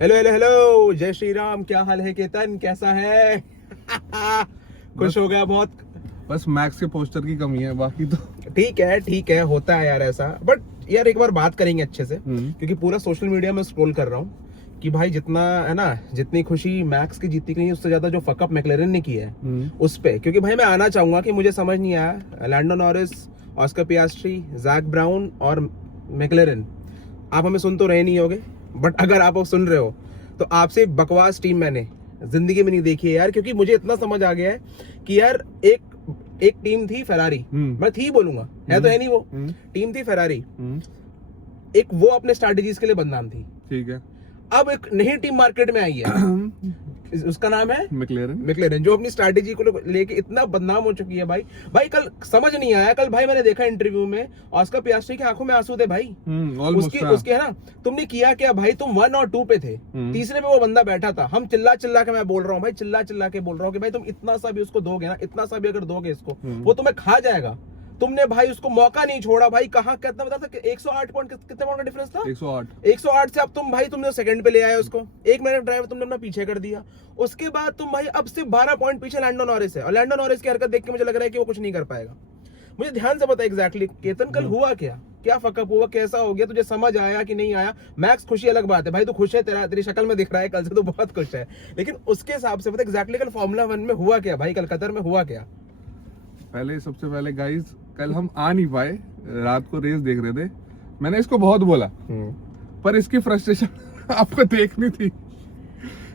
Hello hello hello, जय श्री राम। क्या हाल है केतन, कैसा है? खुश हो गया बहुत। बस मैक्स के पोस्टर की कमी है, बाकी तो ठीक है, होता है यार ऐसा। बट यार एक बार बात करेंगे अच्छे से, क्योंकि पूरा सोशल मीडिया में स्क्रॉल कर रहा हूँ कि भाई जितना है ना, जितनी खुशी मैक्स की जीतने की नहीं, उससे ज्यादा जो फकअप मैक्लेरन ने की है उस पे। क्योंकि भाई मैं आना चाहूंगा कि मुझे समझ नहीं आया, Lando Norris, Oscar Piastri, Jack Brown और मैक्लेरन, आप हमें सुन तो रहे नहीं होगे, बट अगर आप सुन रहे हो तो आपसे बकवास टीम मैंने जिंदगी में नहीं देखी है यार। क्योंकि मुझे इतना समझ आ गया है कि यार एक टीम थी फेरारी, मैं थी बोलूंगा, है तो है नहीं, वो टीम थी फेरारी, एक वो अपने स्ट्रैटेजीज के लिए बदनाम थी, ठीक है। अब एक नई टीम मार्केट में आई है उसका नाम है मैक्लेरन, जो अपनी स्ट्रैटेजी को लेके इतना बदनाम हो चुकी है। भाई कल समझ नहीं आया, कल भाई मैंने देखा इंटरव्यू में ऑस्कर पियास्ट्री की आंखों में आंसू थे भाई। उसके है ना, तुमने किया क्या भाई? तुम 1 और 2 पे थे, तीसरे पे वो बंदा बैठा था। हम चिल्ला चिल्ला के, मैं बोल रहा हूँ भाई, चिल्ला चिल्ला के बोल रहा हूँ कि भाई तुम इतना सा भी उसको दोगे ना, इतना सा भी अगर दोगे इसको, वो तुम्हें खा जाएगा। तुमने भाई उसको मौका नहीं छोड़ा भाई। कहाँ कितना बता था, 108 पॉइंट, कितने पॉइंट का डिफरेंस था? 108 से अब तुम भाई, तुमने सेकंड पे ले आए उसको, 1 मिनट ड्राइव तुमने अपना पीछे कर दिया। उसके बाद तुम भाई अब सिर्फ 12 पॉइंट पीछे लैंडो नॉरिस है, और लैंडो नॉरिस की हरकत देख के मुझे लग रहा है कि वो कुछ नहीं कर पाएगा। मुझे ध्यान से पता एग्जैक्टली केतन कल हुआ क्या फकअप हुआ, कैसा हो गया, तुझे समझ आया कि नहीं आया? मैक्स खुशी अलग बात है भाई, तू खुश है, तेरी शक्ल में दिख रहा है कल से तो बहुत खुश है, लेकिन उसके हिसाब से पता एग्जैक्टली कल फॉर्मूला 1 में हुआ क्या भाई, कल कतर में हुआ क्या? सबसे पहले गाइस, कल हम आ नहीं पाए, रात को रेस देख रहे थे। मैंने इसको बहुत बोला, पर इसकी फ्रस्ट्रेशन आपको देखनी थी।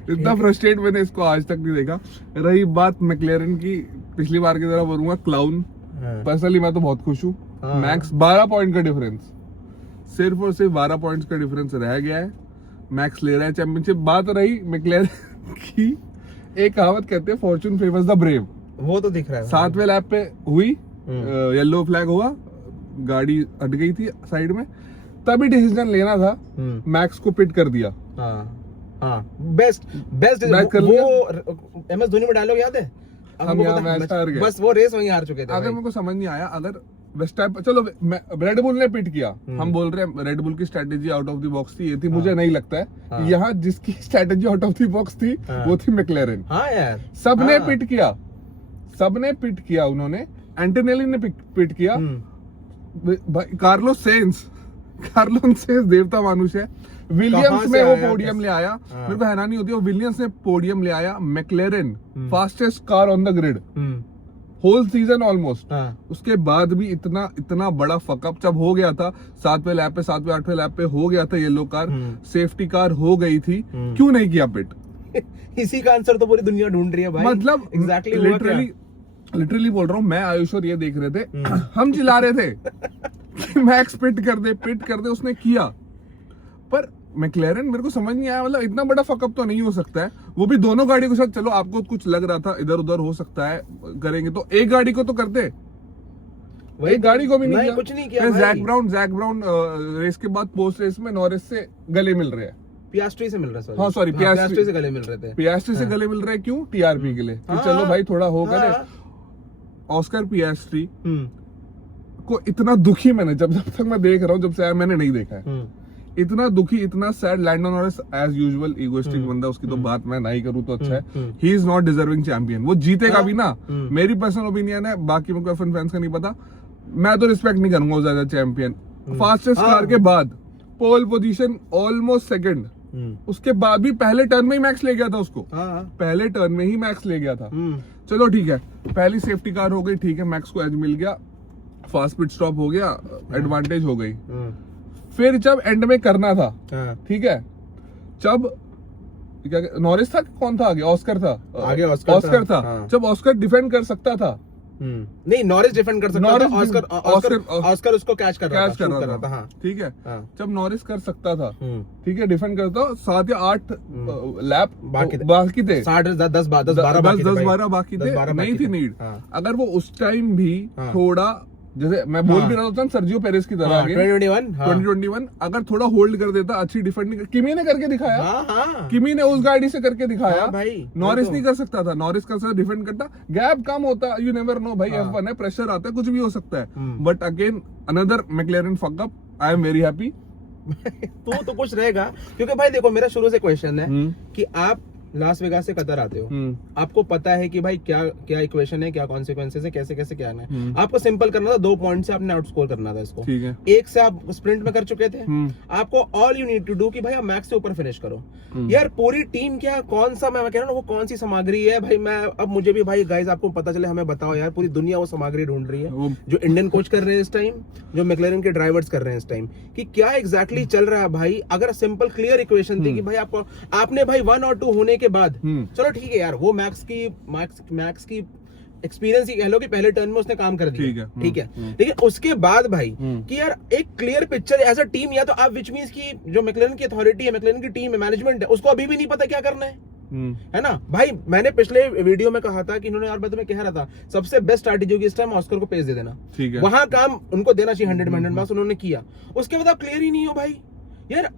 इतना फ्रस्ट्रेट मैंने इसको आज तक नहीं देखा। रही बात मैक्लेरन की, पिछली बार की तरह बोलूंगा क्लाउन। पर्सनली मैं तो बहुत खुश हूँ। मैक्स 12 पॉइंट का डिफरेंस, सिर्फ और सिर्फ 12 पॉइंट्स का डिफरेंस रह गया है। मैक्स ले रहा है चैंपियनशिप। बात रही मैक्लेरन की, एक कहावत कहते हैं, फॉर्चून फेवर्स द ब्रेव। वो तो दिख रहा है। 7वें लैप पे हुई, येलो फ्लैग हुआ, गाड़ी हट गई थी साइड में, तभी डिसीजन लेना था, मैक्स को पिट कर दिया। बेस्ट वो एमएस धोनी में डायलॉग याद है, हम यहाँ मैच हार गए, बस वो रेस वहीं हार चुके थे। अगर मेरे को समझ नहीं आया, अगर वेस्टाइप, चलो रेड बुल ने पिट किया, हम बोल रहे हैं रेड बुल की strategy out of the box थी, ये थी। मुझे नहीं लगता है यहाँ जिसकी strategy out of the box थी वो थी मैक्लेरन। हाँ यार, सबने पिट किया उन्होंने। एंटोनेली ने पिट किया, कार्लोस सेंस देवता मानुष है। विलियम्स में वो पोडियम ले आया, मेरे को हैरानी होती है, वो विलियम्स ने पोडियम ले आया। McLaren fastest car on the grid whole season almost. उसके बाद भी इतना बड़ा फकअप जब हो गया था, 7वें लैप पे, 7वें 8वें लैप पे हो गया था, येलो कार सेफ्टी कार हो गई थी, क्यों नहीं किया पिट? इसी का आंसर तो पूरी दुनिया ढूंढ रही है भाई। मतलब एग्जैक्टली लिटरली बोल रहा हूँ, मैं आयुष और ये देख रहे थे, हम चिल्ला रहे थे कि मैक्स पिट कर दे, उसने किया। पर मैक्लेरन मेरे को समझ नहीं आया, मतलब इतना बड़ा फकअप तो नहीं हो सकता है। वो भी दोनों गाड़ी के साथ, चलो आपको कुछ लग रहा था इधर उधर हो सकता है, करेंगे तो एक गाड़ी को तो करते, एक गाड़ी को भी नहीं किया। कुछ नहीं किया। जैक ब्राउन रेस के बाद पोस्ट रेस में नॉरिस से गले मिल रहे हैं, पियास्ट्री से मिल रहा है। हाँ सॉरी, पियास्ट्री से गले मिल रहे थे। पियास्ट्री से गले मिल रहे हैं, क्यों? टीआरपी के लिए, चलो भाई थोड़ा हो करे। ऑस्कर पियास्ट्री को इतना दुखी मैंने जब तक मैं देख रहा हूँ, जब से मैंने नहीं देखा है, इतना दुखी, इतना sad. Lando Norris as usual egoistic बंदा, उसकी तो बात मैं नहीं करूँ तो अच्छा है। He is not deserving champion, वो जीतेगा भी ना, मेरी पर्सनल ओपिनियन है, बाकी मेरे को F1 फैंस का नहीं पता। मैं तो रिस्पेक्ट नहीं करूंगा ज्यादा चैंपियन। फास्टेस्ट कार के बाद पोल पोजीशन, ऑलमोस्ट सेकंड, उसके बाद भी पहले टर्न में ही मैक्स ले गया था उसको, पहले टर्न में ही मैक्स ले गया था। चलो ठीक है, पहली सेफ्टी कार हो गई, ठीक है, मैक्स को एज मिल गया, फास्ट पिट स्टॉप हो गया, एडवांटेज हो गई। फिर जब एंड में करना था, ठीक है, जब क्या नॉरिस था, कौन था आगे? ऑस्कर था आगे, ऑस्कर था। जब ऑस्कर डिफेंड कर सकता था, नहीं, नॉरिस डिफेंड कर सकता था, ऑस्कर उसको कैच कर रहा था। हाँ, ठीक है। जब नॉरिस कर सकता था, ठीक है, डिफेंड करता, 7 या 8 लैप बाकी थे, 10-12 बाकी थे, नहीं थी नीड। अगर वो उस टाइम भी थोड़ा, जैसे मैं बोल भी रहा था सर्जियो पेरेस की तरह, 2021 अगर थोड़ा होल्ड कर देता, अच्छी डिफेंडिंग किमी ने करके दिखाया, किमी ने उस गाड़ी से करके दिखाया भाई। नॉरिस नहीं कर सकता था, नॉरिस का साथ डिफेंड करता, गैप कम होता, यू नेवर नो भाई, F1 है, प्रेशर आता है, कुछ भी हो सकता है। But again another मैक्लेरन fuck up, I am very happy. तू तो कुछ रहेगा, क्योंकि भाई देखो मेरा शुरू से क्वेश्चन है कि आप लास वेगास से कतर आते हो, आपको पता है कि भाई क्या क्या इक्वेशन है, क्या कॉन्सिक्वेंसेस है, कैसे कैसे क्या है। आपको सिंपल करना था, 2 पॉइंट से आपने आउट स्कोर करना था इसको, ठीक है। 1 से आप स्प्रिंट में कर चुके थे। आपको all you need to do कि भाई आप मैक्स से ऊपर फिनिश करो। यार पूरी टीम क्या, कौन सा, मैं कह रहा हूँ वो कौन सी सामग्री है भाई। मैं अब मुझे भी भाई गाइस आपको पता चले, हमें बताओ यार, पूरी दुनिया वो सामग्री ढूंढ रही है जो इंडियन कोच कर रहे हैं इस टाइम, जो मैकलेरन के ड्राइवर्स कर रहे हैं इस टाइम, कि क्या एग्जैक्टली चल रहा है भाई। अगर सिंपल क्लियर इक्वेशन थी कि भाई आपको, आपने भाई 1 और 2 होने के बाद, चलो ठीक है यार, वो मैक्स की एक्सपीरियंस ही कह लो कि पहले टर्न में उसने काम कर दिया, ठीक है। लेकिन उसके बाद भाई कि यार एक clear picture as a team, या तो आप विच मींस की जो मैकलेरन की अथॉरिटी है, मैकलेरन की टीम है, मैनेजमेंट है, उसको अभी भी नहीं पता क्या करना है ना भाई। मैंने पिछले वीडियो में कहा था कि इन्होंने, और मैं तुम्हें कह रहा था, सबसे बेस्ट स्ट्रैटेजी होगी इस टाइम ऑस्कर को पेज दे देना, वहां काम उनको देना चाहिए 100 मार्क्स, उन्होंने किया। उसके बाद आप क्लियर ही नहीं हो भाई। यार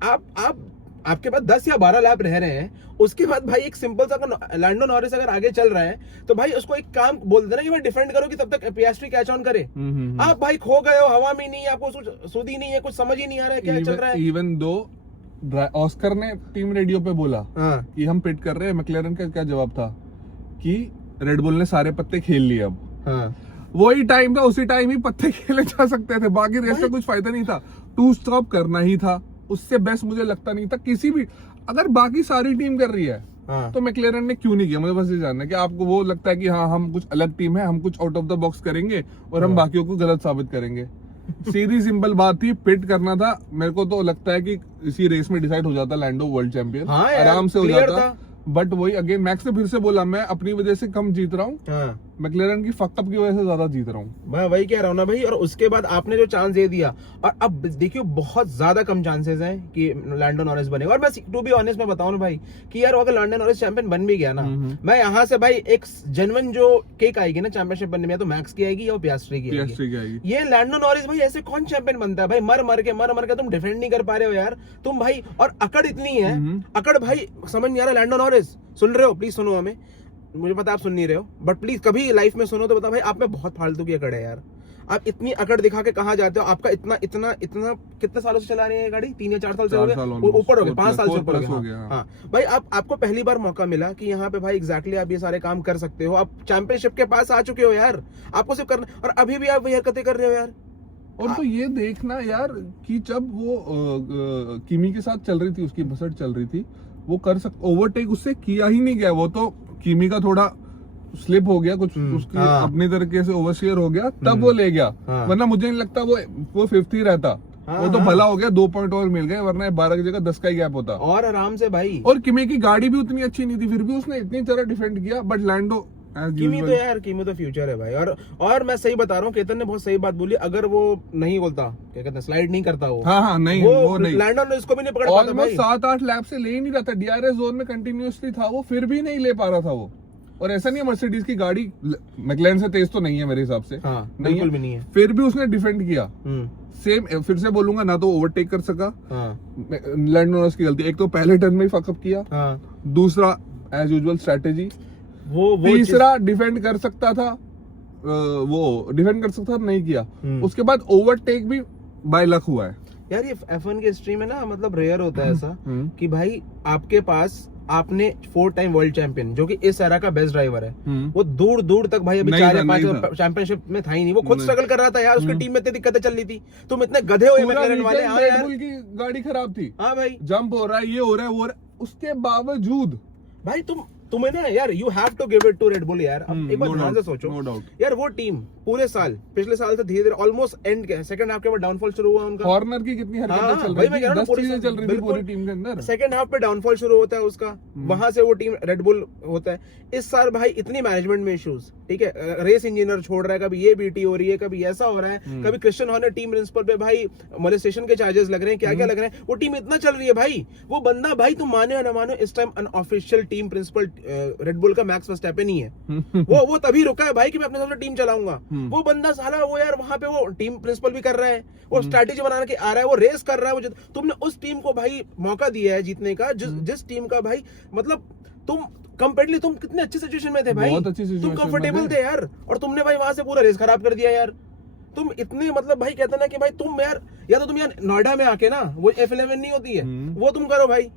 आपके पास 10 या 12 लैप रह रहे हैं, उसके बाद भाई एक सिंपल सा लैंडो नॉरिस अगर आगे चल रहा है तो भाई उसको एक काम बोल देना कि भाई डिफेंड करो कि तब तक पियास्ट्री कैच ऑन करे। आप भाई खो गए हो, हवा में नहीं, आपको सुध ही नहीं है, कुछ समझ ही नहीं आ रहा है क्या चल रहा है। इवन दो ऑस्कर ने टीम रेडियो पे बोला कि हम पिट कर रहे हैं, मैकलेरन का क्या जवाब था कि रेड बुल ने सारे पत्ते खेल लिए अब। वही टाइम था, उसी टाइम ही पत्ते खेले जा सकते थे, बाकी रेस का कुछ फायदा नहीं था, 2 स्टॉप करना ही था। उससे बेस्ट मुझे लगता नहीं था किसी भी, अगर बाकी सारी टीम कर रही है तो मैकलेरन ने क्यों नहीं किया। मुझे बस ये जानना है कि आपको वो लगता है कि हाँ हम कुछ अलग टीम है, हम कुछ आउट ऑफ द बॉक्स करेंगे और हम बाकियों को गलत साबित करेंगे। सीधी सिंपल बात थी, पिट करना था। मेरे को तो लगता है कि इसी रेस में डिसाइड हो जाता लैंडो वर्ल्ड चैंपियन, आराम से हो जाता। बट वही अगेन मैक्स ने फिर से बोला, मैं अपनी वजह से कम जीत रहा हूँ, मैकलेरन की फकअप की वजह से ज्यादा जीत रहा हूँ। मैं वही कह रहा हूँ ना भाई। और उसके बाद आपने जो चांस दे दिया, और अब देखियो बहुत ज्यादा कम चांसेस हैं कि लैंडो नॉरिस बनेगा। और मैं टू बी ऑनेस्ट मैं बताऊं ना भाई कि यार अगर लैंडो नॉरिस चैंपियन बन भी गया ना, मैं यहाँ से भाई एक जेन्युइन जो केक आएगी ना चैंपियनशिप बनने में, तो मैक्स की आएगी और पियास्ट्री की आएगी। ये लैंडो नॉरिस भाई ऐसे कौन चैंपियन बनता है भाई? मर मर के तुम डिफेंड नहीं कर पा रहे हो यार तुम भाई। और अकड़ इतनी है, अकड़ भाई समझ नहीं आ रहा। लैंडो नॉरिस सुन रहे हो? प्लीज सुनो हमें, मुझे पता आप सुन नहीं रहे हो, बट प्लीज कभी लाइफ में सुनो तो बता भाई, आप में बहुत फालतू की अकड़ है यार। आप इतनी अकड़ दिखा के कहाँ जाते हो? आपका इतना कितने सालों से चला रही है गाड़ी? 3 या 4 साल से हो गया, ऊपर हो गया, 5 साल से ऊपर हो गया। हाँ भाई, आपको पहली बार मौका मिला कि यहाँ पे भाई एग्जैक्टली आप ये सारे काम कर सकते हो। आप चैंपियनशिप के पास आ चुके हो यार, आपको सिर्फ करना, और अभी भी आप वही हरकतें कर रहे हो यार। और तो ये देखना यार कि जब वो किमी के साथ चल रही थी, उसकी बसट चल रही थी, वो कर ओवरटेक उससे किया ही नहीं गया। वो तो किमी का थोड़ा स्लिप हो गया कुछ, उसकी अपनी तरीके से ओवरशेयर हो गया, तब वो ले गया। वरना मुझे नहीं लगता वो 5th ही रहता। वो तो भला हो गया 2 पॉइंट और मिल गए, वरना 12 की जगह 10 का ही गैप होता और आराम से भाई। और किमी की गाड़ी भी उतनी अच्छी नहीं थी, फिर भी उसने इतनी तरह डिफेंड किया। बट लैंडो किमी तो फ्यूचर है भाई। और मैं सही बता रहा हूँ, केतन ने बहुत सही बात बोली। अगर वो नहीं बोलता, क्या कहते हैं, स्लाइड नहीं करता वो, नहीं वो नहीं, लैंडो ने इसको भी नहीं पकड़ पाता भाई। 7-8 लैप से ले ही नहीं रहा था, डीआरएस जोन में कंटिन्यूअसली था वो, फिर भी नहीं ले पा रहा था वो। और ऐसा नहीं है मर्सिडीज की गाड़ी मैकलेरन से तेज तो नहीं है मेरे हिसाब से, बिल्कुल भी नहीं है, फिर भी उसने डिफेंड किया। सेम फिर से बोलूंगा ना, तो ओवरटेक कर सका, लैंडो नॉरिस की गलती। एक तो पहले टर्न में ही फकअप किया, दूसरा एज यूजुअल स्ट्रेटेजी, तीसरा डिफेंड कर सकता था, नहीं किया। उसके बाद ओवरटेक भी बाय लक हुआ है यार। ये F1 की हिस्ट्री में ना, मतलब रेयर होता है ऐसा कि भाई आपके पास, आपने 4 टाइम वर्ल्ड चैंपियन जो कि इस एरा का बेस्ट ड्राइवर है, वो दूर दूर तक भाई अभी 4 या 5 चैंपियनशिप में था ही नहीं। वो खुद स्ट्रगल कर रहा था यार, उसकी टीम में इतनी दिक्कतें चल रही थी। तुम इतने गधे हो मैकलेरन वाले। हाँ यार, रेड बुल की गाड़ी खराब थी, हाँ भाई, जंप हो रहा है, ये हो रहा है, वो हो रहा है, उसके बावजूद भाई तुम्हें ना यार, you have to give it to Red Bull यार। अब एक बार ध्यान से सोचो यार, वो टीम पूरे साल, पिछले साल से धीरे धीरे ऑलमोस्ट एंड के सेकंड हाफ के बाद डाउनफॉल शुरू हुआ उनका। कॉर्नर की कितनी हरकतें चल रही थी, 10 चीजें चल रही थी पूरी टीम के अंदर। सेकंड हाफ पे डाउनफॉल शुरू होता है उसका, वहां से वो टीम रेड बुल होता है। इस साल भाई इतनी मैनेजमेंट में इश्यूज, ठीक है, रेस इंजीनियर छोड़ रहा है, कभी ये बीटी हो रही है, कभी ऐसा हो रहा है, कभी क्रिश्चियन हॉर्नर टीम प्रिंसिपल पे भाई मोलेस्टेशन के चार्जेस लग रहे हैं, क्या क्या लग रहे हैं। वो टीम इतना चल रही है भाई, वो बंदा भाई तुम माने या ना मानो, इस time unofficial team principal Red Bull का मैक्स वर्स्टैपेन ही है। वो तभी रुका है भाई कि मैं अपने साथ टीम चलाऊंगा। वो बंदा साला, वो यार वहां पे वो टीम प्रिंसिपल भी कर रहा है, वो स्ट्रैटेजी बनाने के आ रहा है, वो रेस कर रहा है। तुमने उस टीम को भाई मौका दिया है जीतने का, जिस टीम का भाई मतलब तुम कंपेरेटिवली तुम कितने अच्छे सिचुएशन में थे भाई, बहुत अच्छी सिचुएशन, तुम कंफर्टेबल थे यार, और तुमने भाई वहां से पूरा रेस खराब कर दिया यार। तुम इतने मतलब भाई कहते ना कि भाई तुम यार, या तो तुम यार नोएडा में आके ना वो F11 नहीं होती है वो तुम करो भाई।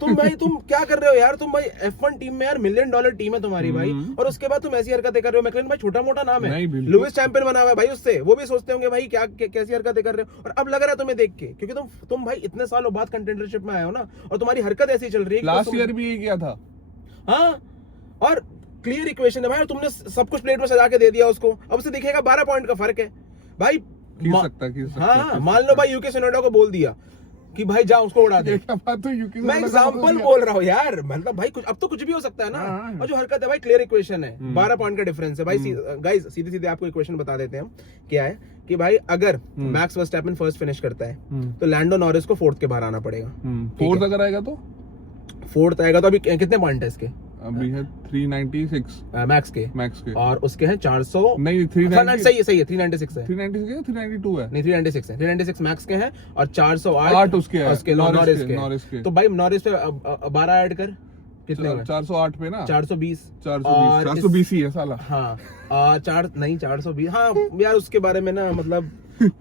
तुम क्या कर रहे हो यार, तुम भाई F1 टीम में यार $1 मिलियन टीम है तुम्हारी भाई, और उसके बाद तुम ऐसी हरकतें कर रहे हो। मैकलेरन भाई छोटा मोटा नाम है, लुइस चैंपियन बना हुआ है भाई उससे, वो भी सोचते होंगे भाई क्या कैसी हरकतें कर रहे हो। और अब लग रहा है तुम्हें देख के, क्योंकि तुम भाई इतने सालों बाद कंटेंडरशिप में आए हो ना, और तुम्हारी हरकत ऐसी चल रही है। लास्ट ईयर भी ये किया था। हाँ, और क्लियर इक्वेशन है भाई, और तुमने सब कुछ प्लेट में सजा के दे दिया उसको। अब उसे दिखेगा 12 पॉइंट का फर्क है भाई। खींच सकता हाँ, मान लो भाई यूके सोनोडा को बोल दिया कि भाई जा उसको उड़ा दे। मैं एग्जांपल बोल रहा हूँ यार, मतलब भाई कुछ अब तो कुछ भी हो सकता है ना। और जो हरकत है भाई क्लियर इक्वेशन है, 12 पॉइंट का डिफरेंस है भाई। गाइस सीधे सीधे आपको इक्वेशन बता देते हैं हम क्या है कि भाई अगर मैक्स वर्स्टैपेन फर्स्ट फिनिश करता है तो लैंडो नॉरिस को फोर्थ के बाहर आना पड़ेगा। फोर्थ अगर आएगा तो फोर्थ आएगा तो अभी कितने पॉइंट है इसके? अभी है 396 मैक्स के और उसके हैं 400 नहीं 390 सही है 396 है 392 है नहीं 396 है 396 मैक्स के हैं और 408 उसके है नॉरिस के। तो भाई नॉरिस पे 12 ऐड कर, कितने हुए? 408 पे ना 420 ही है साला। हाँ, और 420 हाँ यार उसके बारे में ना मतलब।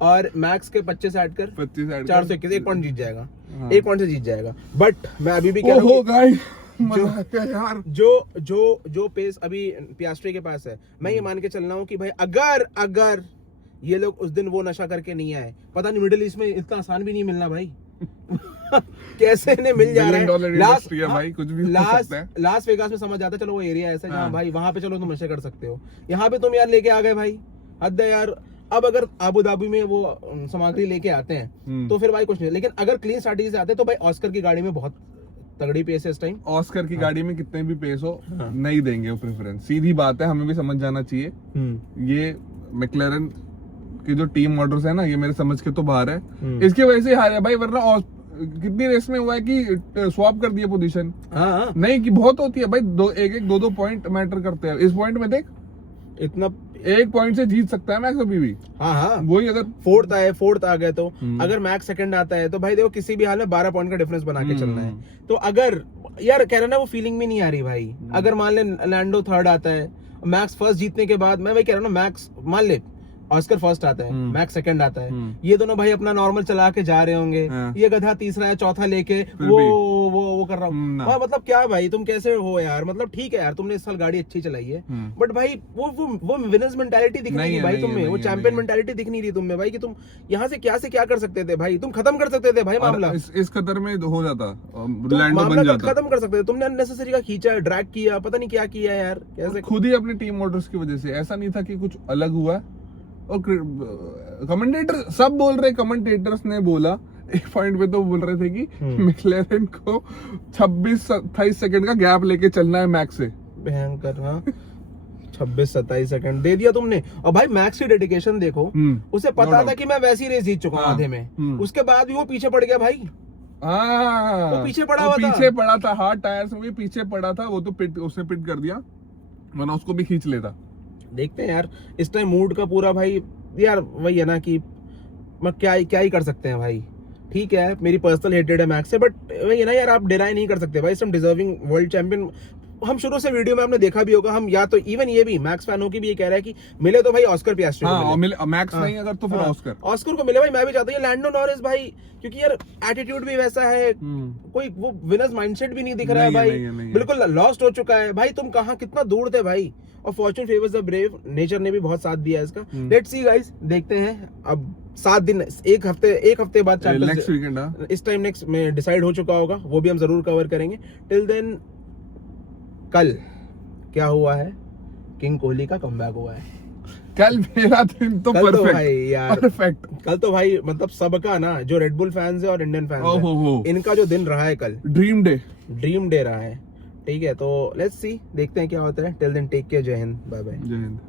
और मैक्स के 25 ऐड कर, 421, 1 पॉइंट जीत जाएगा, 1 पॉइंट से जीत जाएगा। बट मैं अभी भी कह रहा हूँ जो पेस अभी पियास्ट्री के पास है, मैं ये मान के चल रहा हूँ कि भाई अगर ये लोग उस दिन वो नशा करके नहीं आए, पता नहीं मिडिल ईस्ट में इतना आसान भी नहीं मिलना भाई। कैसे ने मिल जा रहा है। लास वेगास में समझ आता है, चलो वो एरिया ऐसा है जहाँ भाई वहां पे चलो तुम नशे कर सकते हो, यहाँ पे तुम यार लेके आ गए भाई, हद है यार। अब अगर आबू धाबी में वो सामग्री लेके आते हैं तो फिर भाई कुछ नहीं, लेकिन अगर क्लीन स्ट्रैटेजी से आते हैं तो भाई ऑस्कर की गाड़ी में बहुत तगड़ी पेस है इस टाइम। ऑस्कर की गाड़ी में कितने भी पेस हो नहीं देंगे वो प्रेफरेंस, सीधी बात है, हमें भी समझ जाना चाहिए। ये मैकलेरन की जो टीम ऑर्डर्स है ना, ये मेरे समझ के तो बाहर है, इसकी वजह से हार है भाई। वरना कितनी रेस में हुआ है कि स्वैप कर दिया पोजीशन। नहीं कि बहुत होती है भाई, दो पॉइंट मैटर करते हैं। इस पॉइंट में देख इतना 1 पॉइंट से जीत सकता है मैक्स अभी भी। हाँ वही अगर फोर्थ आ गए तो अगर मैक्स सेकंड आता है तो भाई देखो किसी भी हाल में 12 पॉइंट का डिफरेंस बना के चलना है। तो अगर यार कह रहे ना वो फीलिंग भी नहीं आ रही भाई। अगर मान ले लैंडो थर्ड आता है, मैक्स फर्स्ट जीतने के बाद, मैं भाई कह रहा हूँ ना, मैक्स मान ले ऑस्कर फर्स्ट आता है, मैक्स सेकंड आता है, ये दोनों भाई अपना नॉर्मल चला के जा रहे होंगे, ये गधा तीसरा है, चौथा लेके वो कर रहा हूँ। मतलब क्या भाई तुम कैसे हो यार, मतलब ठीक है यार तुमने इस साल गाड़ी अच्छी चलाई है, बट भाई वो विनर्स मेंटालिटी दिख नहीं रही भाई तुम्हें, वो चैंपियन मेंटालिटी दिख नहीं रही तुम्हें भाई, कि तुम यहाँ से क्या कर सकते थे भाई, तुम खत्म कर सकते थे भाई मामला। इस कतर में हो जाता, मामला खत्म कर सकते थे, तुमने अननेसेसरी का खींचा, ड्रैग किया, पता नहीं क्या किया यार, कैसे खुद ही अपनी टीम ऑर्डर्स की वजह से। ऐसा नहीं था कि कुछ अलग हुआ। और कमेंटेटर सब बोल रहे, कमेंटेटर्स ने बोला एक पॉइंट पे तो बोल रहे थे कि मैकलेरन को 26-27 सेकंड का गैप लेके चलना है मैक्स से। भयंकर। हाँ 26-27 सेकंड दे दिया तुमने। और भाई मैक्स की डेडिकेशन देखो, उसे पता था कि मैं वैसी रेस जीत चुका हूँ आधे में, उसके बाद भी वो पीछे पड़ गया भाई। वो पीछे पड़ा था हार्ड टायर्स में भी पीछे पड़ा था, वो तो उसने पिट कर दिया, वरना उसको भी खींच लेता। देखते हैं यार इस टाइम मूड का पूरा भाई यार वही है ना कि मैं क्या ही कर सकते हैं भाई। ठीक है मेरी पर्सनल हेटेड है मैक्स से, बट वही है ना यार, आप डिनाई नहीं कर सकते भाई, सम डिजर्विंग वर्ल्ड चैंपियन। हम शुरू से वीडियो में आपने देखा भी होगा, हम या तो इवन ये भी मैक्स फैन हो की भी ये कह रहा है कि मिले तो भाई ऑस्कर पियास्ट्री को मिले, मैक्स नहीं अगर तो फिर ऑस्कर को मिले भाई। मैं भी चाहता हूँ लैंडो नॉरिस भाई, क्योंकि यार एटीट्यूड भी वैसा है, कोई वो विनर्स माइंडसेट भी नहीं दिख रहा है भाई, बिल्कुल लॉस्ट हो चुका है भाई। तुम कहाँ कितना दूर थे भाई, और Fortune favours the brave, nature ने भी बहुत साथ दिया है इसका। लेट्स सी गाइस, देखते हैं अब 7 दिन, एक हफ्ते बाद नेक्स्ट वीकेंड इस टाइम नेक्स्ट में डिसाइड हो चुका होगा, वो भी हम जरूर कवर करेंगे। टिल देन कल क्या हुआ है, किंग कोहली का कमबैक हुआ है। कल मेरा दिन तो परफेक्ट भाई यार, परफेक्ट। कल तो भाई मतलब सबका ना, जो रेड बुल फैंस है और इंडियन फैंस है, इनका जो दिन रहा है कल, ड्रीम डे रहा है। ठीक है तो लेट्स सी, देखते हैं क्या होता है। टिल देन टेक केयर, जय हिंद, बाय बाय। जय हिंद।